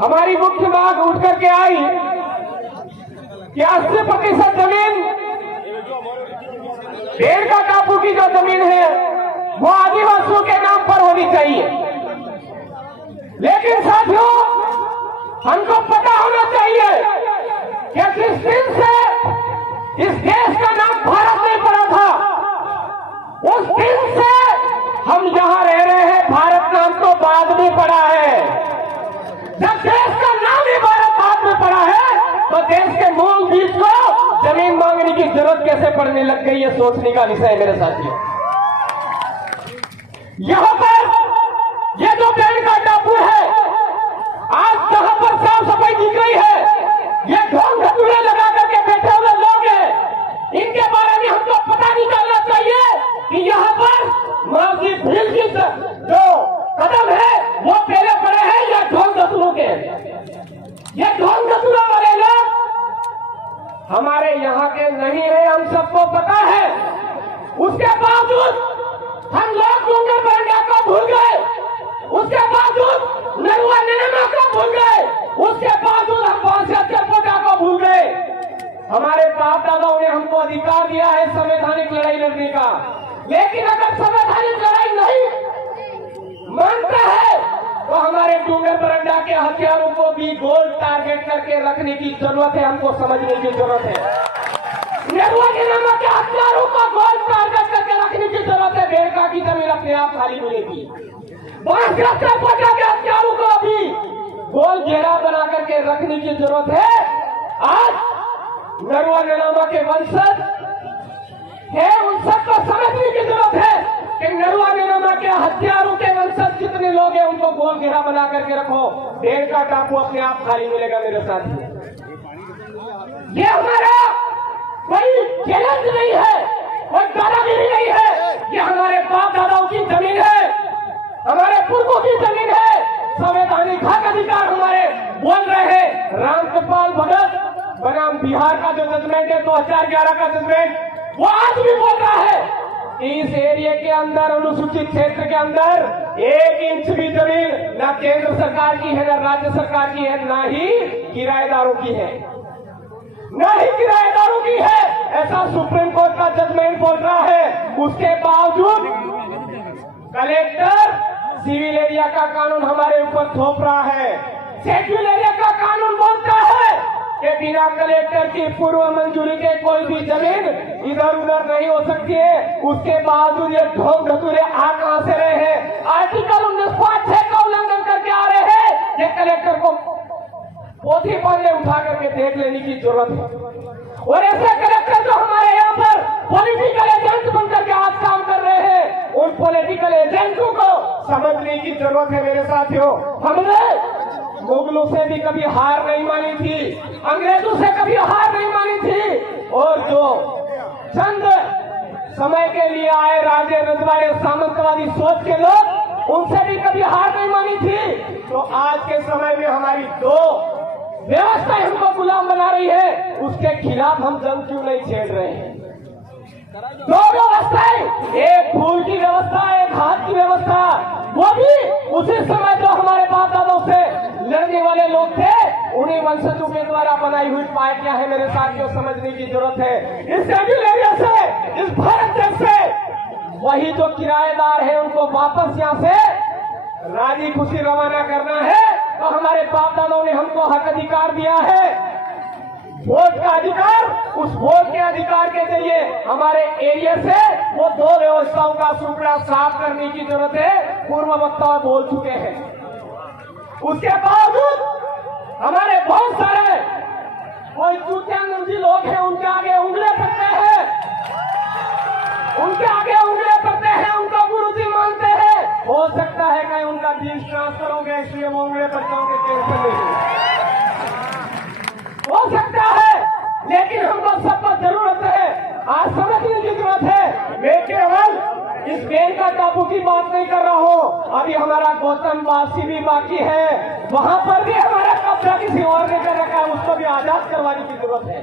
हमारी मुख्य मांग उठ करके आई कि 80% जमीन भेड़का टापू की जो जमीन है वो आदिवासियों के नाम पर होनी चाहिए। लेकिन साथियों, हमको पता होना चाहिए कि जिस दिन से इस देश का नाम भारत नहीं पड़ा था, उस दिन से हम जहां रह रहे हैं, भारत नाम तो बाद में पड़ा है। जब देश का नाम ही भारत बाद में पड़ा है, तो देश के मूल बीज को जमीन मांगने की जरूरत कैसे पड़ने लग गई, ये सोचने का विषय है मेरे साथियों। यहां पर ये जो भेड़का टापू है, आज जहां पर साफ सफाई दिख रही है, ये ढोंग ढकूरे लगा करके बैठे हुए लोग हैं। इनके बारे में हमको पता निकालना चाहिए कि यहाँ पर माजी भील की जो कदम है वो पहले पड़े हैं या ढोंग ढकूरों के। ये ढोंग ढकूरों वाले लोग हमारे यहाँ के नहीं है, हम सबको पता है। उसके बावजूद हम लोग डूंगर बरंडा को भूल गए, उसके बावजूद नरुआ नैना को भूल गए, उसके बावजूद हम 5 को भूल गए। हमारे बाप दादाओं ने हमको अधिकार दिया है संवैधानिक लड़ाई लड़ने का, लेकिन अगर संवैधानिक लड़ाई नहीं मानता है तो हमारे डूंगर बरंडा के हथियारों को भी गोल टारगेट करके रखने की जरूरत है, हमको समझने की जरूरत है। नेरुआ के नाम के हथियारों को गोल टारगेट करके रखने की जरूरत है। भेड़का की जमीन अपने आप खाली मिलेगी। के हथियारों को भी गोल घेरा बना करके रखने की जरूरत है। आज नरुआ नेनामा के वंशज है, उन सबको समझने की जरूरत है कि नरुआ नेनामा के हथियारों के वंशज कितने लोग हैं, उनको गोल घेरा बना करके रखो। भेड़का टापू अपने आप खाली मिलेगा मेरे साथ। ये हमारा कोई चैलेंज नहीं है, कोई दादागिरी नहीं है। ये हमारे बाप दादाओं की जमीन है, हमारे पूर्वों की जमीन है। संवैधानिक हक अधिकार हमारे बोल रहे हैं। रामकृपाल भगत बनाम बिहार का जो जजमेंट है 2011 का जजमेंट, वो आज भी बोल रहा है कि इस एरिया के अंदर, अनुसूचित क्षेत्र के अंदर 1 इंच भी जमीन ना केंद्र सरकार की है, ना राज्य सरकार की है, ना ही किराएदारों की है, ना ही किराएदारों की है। ऐसा सुप्रीम कोर्ट का जजमेंट बोल रहा है। उसके बावजूद कलेक्टर सिविल एरिया का कानून हमारे ऊपर थोप रहा है। शेड्यूल एरिया का कानून बोलता है कि बिना कलेक्टर की पूर्व मंजूरी के कोई भी जमीन इधर उधर नहीं हो सकती है। उसके बावजूद ये ढोंग ढकूरे आ कहां से रहे हैं? आर्टिकल 19(6) का उल्लंघन करके आ रहे हैं। ये कलेक्टर को पोथी पन्ने उठा करके देख लेने की जरूरत है। और ऐसे कलेक्टर जो हमारे यहाँ पर पॉलिटिकल एजेंट बन करके आज काम कर रहे हैं, उन पॉलिटिकल एजेंटों को समझने की जरूरत है मेरे साथियों। हमने मुगलों से भी कभी हार नहीं मानी थी, अंग्रेजों से कभी हार नहीं मानी थी, और जो चंद समय के लिए आए राजे रजवाड़े सामंतवादी सोच के लोग, उनसे भी कभी हार नहीं मानी थी। तो आज के समय में हमारी दो व्यवस्थाएं हमको गुलाम बना रही है, उसके खिलाफ हम जंग क्यों नहीं छेड़ रहे हैं? दो व्यवस्थाएं, एक फूल की व्यवस्था, एक हाथ की व्यवस्था, वो भी उसी समय जो हमारे बाप दादाओं से लड़ने वाले लोग थे, उन्हीं वंशजों के द्वारा बनाई हुई पार्टियां हैं मेरे साथियों। समझने की जरूरत है। इस शेड्यूल एरिया से, इस भारत देश से वही जो किराएदार है उनको वापस यहाँ से राजी खुशी रवाना करना है। तो हमारे बाप दादाओं ने हमको हक अधिकार दिया है, वोट का अधिकार। उस वोट के अधिकार के जरिए हमारे एरिया से वो दो व्यवस्थाओं का सुपड़ा साफ करने की जरूरत है। पूर्व वक्ता बोल चुके हैं। उसके बावजूद हमारे बहुत सारे कोई चूतियानंदी लोग हैं, उनके आगे उंगली पड़ते हैं, उनके आगे उंगली पड़ते हैं, उनको गुरुजी मानते हैं। हो सकता है कि उनका जीन्स ट्रांसफर हो गया, इसलिए वो उंगली पड़ते होंगे, टेंशन नहीं हो सकता है। लेकिन हमको सबको जरूरत है, आज समझने की जरूरत है। मैं केवल इस भेड़का टापू की बात नहीं कर रहा हूँ, अभी हमारा गौतम वासी भी बाकी है, वहां पर भी हमारा कब्जा किसी और ने कर रखा है, उसको भी आजाद करवाने की जरूरत है।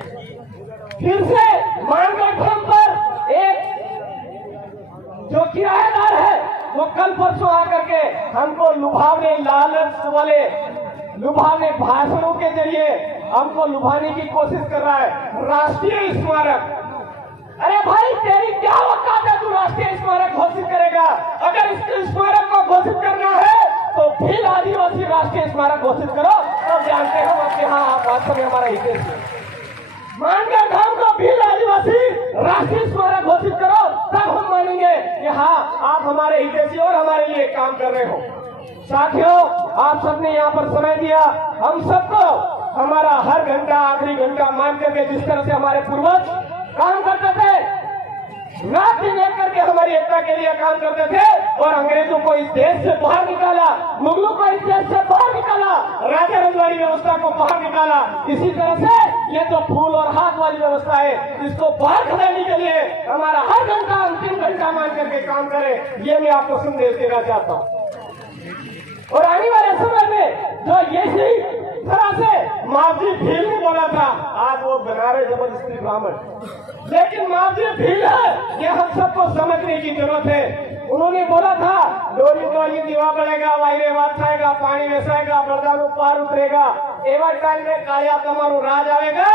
फिर से मानगढ़ पर एक जो किराएदार है वो कल परसों आकर के हमको लुभावने, लालच वाले लुभावने भाषणों के जरिए हमको लुभाने की कोशिश कर रहा है। राष्ट्रीय स्मारक, अरे भाई तेरी क्या औकात है, तू राष्ट्रीय स्मारक घोषित करेगा? अगर इस स्मारक को घोषित करना है तो भील आदिवासी राष्ट्रीय स्मारक घोषित करो, तब जानते हैं हम कि हाँ आप वास्तव में हमारा हित है। मानकर धाम को भील आदिवासी राष्ट्रीय स्मारक घोषित करो, तब हम मानेंगे कि हाँ आप हमारे हितैषी और हमारे लिए काम कर रहे हो। साथियों, आप सबने यहाँ पर समय दिया, हम सबको हमारा हर घंटा आखिरी घंटा मान करके जिस तरह से हमारे पूर्वज काम करते थे, रात दिन एक करके हमारी एकता के लिए काम करते थे और अंग्रेजों को इस देश से बाहर निकाला, मुगलों को इस देश से बाहर निकाला, राजा रजवाड़ी व्यवस्था को बाहर निकाला। इसी तरह से ये जो फूल और हाथ वाली व्यवस्था है, इसको बाहर खदेड़ने के लिए हमारा हर घंटा अंतिम घंटा मान करके काम करे, ये मैं आपको संदेश देना चाहता हूँ। और आने वाले समय में जो यही तरह से मावजी भील ने बोला था, आज वो बना रहे जबरदस्ती ब्राह्मण, लेकिन मावजी भील है ये हम सबको समझने की जरूरत है। उन्होंने बोला था डोली डोली दीवा बढ़ेगा, वायरे बात खाएगा, पानी वेसाएगा, बरदानों पार उतरेगा, एवं टाइम में काया तमारू राज आएगा।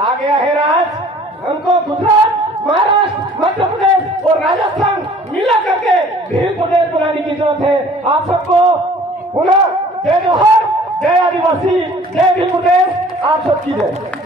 आ गया है राज। हमको गुजरात, महाराष्ट्र, मध्य प्रदेश और राजस्थान मिला करके भील प्रदेश बनाने की जरूरत है। आप सबको पुनः जय जोहर, जय आदिवासी, जय भील प्रदेश, आप सबकी जय।